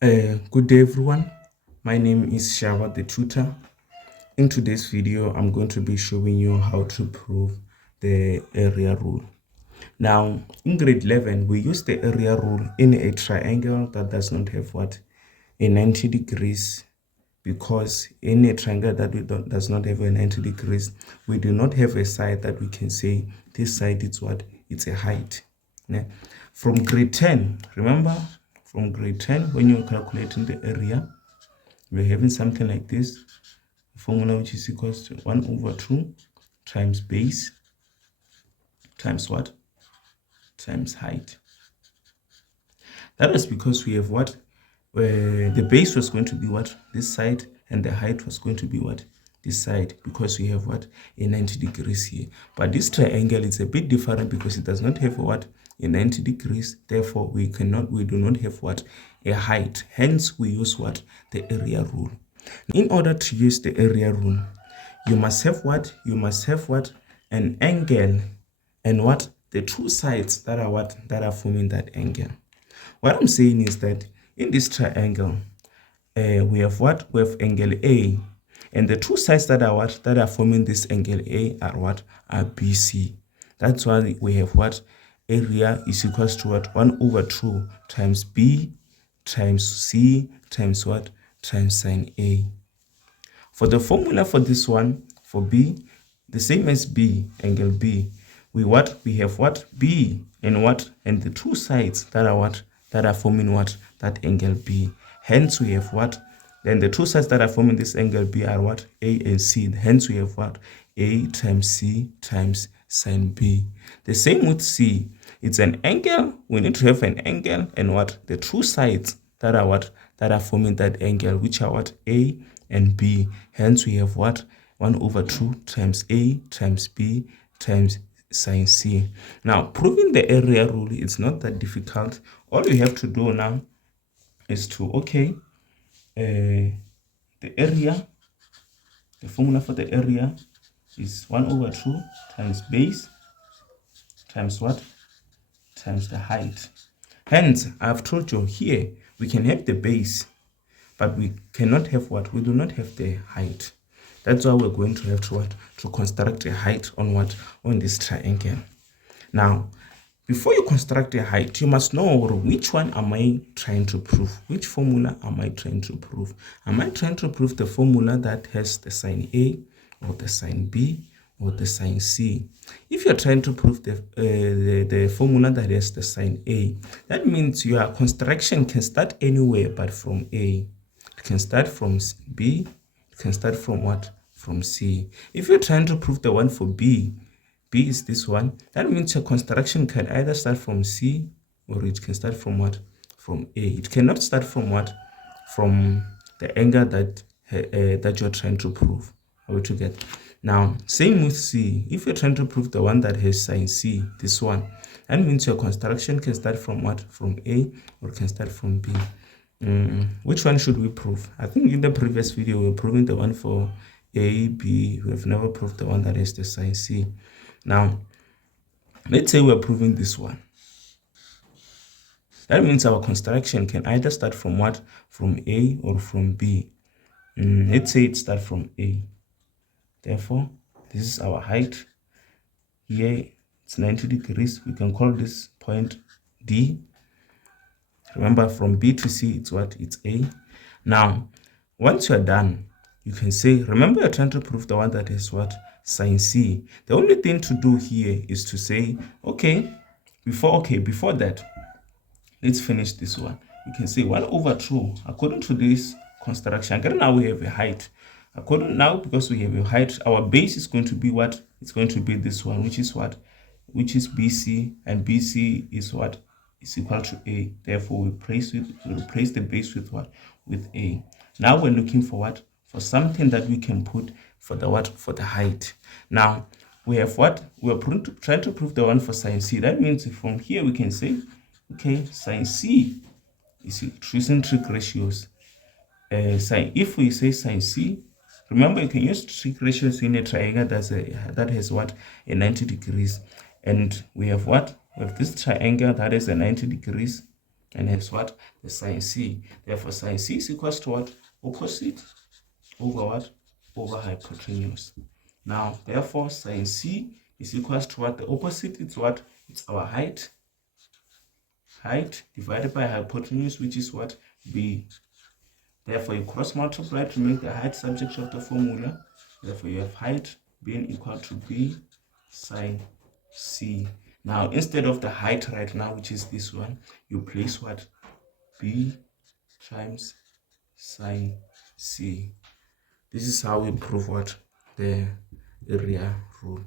Good day everyone. My name is Shava the tutor. In today's video, I'm going to be showing you how to prove the area rule. Now, in grade 11, we use the area rule in a triangle that does not have what? A 90 degrees, because in a triangle that does not have a 90 degrees, we do not have a side that we can say this side is what? It's a height. Yeah. From grade 10, remember, from grade 10, when you're calculating the area, we're having something like this, a formula which is equals to 1 over 2 times base times what? Times height. That was because we have what? The base was going to be what? This side, and the height was going to be what? This side, because we have what? A 90 degrees here. But this triangle is a bit different because it does not have what? A 90 degrees. Therefore, we do not have what? A height. Hence, we use what? The area rule. In order to use the area rule, you must have what? You must have what? An angle, and what? The two sides that are what? That are forming that angle. What I'm saying is that in this triangle, we have what? We have angle A, and the two sides that are what? That are forming this angle A are what? Are BC. That's why we have what? Area is equals to what? 1 over 2 times B times C times what? Times sine A. For the formula for this one, for B, the same as B, angle B, we have what? B and what? And the two sides that are what? That are forming what? That angle B. Hence we have what? Then the two sides that are forming this angle B are what? A and C. Hence we have what? A times C times sine B. The same with C. It's an angle. We need to have an angle and what? The two sides that are what? That are forming that angle, which are what? A and B. Hence we have what? 1 over 2 times A times B times sine C. Now, proving the area rule is not that difficult. All you have to do now is to, the area, the formula for the area is 1 over 2 times base times what? Times the height. Hence, I've told you here, we can have the base, but we cannot have what? We do not have the height. That's why we're going to have to what? To construct a height on what? On this triangle. Now, before you construct a height, you must know which one am I trying to prove? Which formula am I trying to prove? Am I trying to prove the formula that has the sine A, or the sine B, or the sine C? If you're trying to prove the formula that has the sine A, that means your construction can start anywhere but from A. It can start from B. It can start from what? From C. If you're trying to prove the one for B, B is this one, that means your construction can either start from C, or it can start from what? From A. It cannot start from what? From the angle that you're trying to prove. Are we together? Now, same with C. If you're trying to prove the one that has sine C, this one, that means your construction can start from what? From A, or can start from B. Which one should we prove? I think in the previous video, we were proving the one for A, B. We have never proved the one that has the sine C. Now, let's say we're proving this one. That means our construction can either start from what? From A or from B. Let's say it starts from A. Therefore, this is our height. Here, it's 90 degrees. We can call this point D. Remember, from B to C, it's what? It's A. Now, once you're done, you can say, remember you're trying to prove the one that is what? Sine C. The only thing to do here is to say, before that, let's finish this one. You can say 1 over 2, according to this construction. Now we have a height. Because we have a height, our base is going to be what? It's going to be this one, which is what? Which is BC, and BC is what? Is equal to A. Therefore, we replace the base with what? With A. Now we're looking for what? For something that we can put for the what? For the height. Now, we have what? We're trying to prove the one for sine C. That means from here we can say, sine C is using trig ratios. If we say sine C, remember you can use trig ratios in a triangle that has what? A 90 degrees. And we have what? We have this triangle that has a 90 degrees. and has what? The sine C. Therefore, sine C is equals to what? Opposite over what? Over hypotenuse. Now, therefore, sine C is equals to what? The opposite, it's what? It's our height. Height divided by hypotenuse, which is what? B. Therefore, you cross multiply to make the height subject of the formula. Therefore, you have height being equal to B sine C. Now, instead of the height right now, which is this one, you place what? B times sine C. This is how we prove what? The area rule.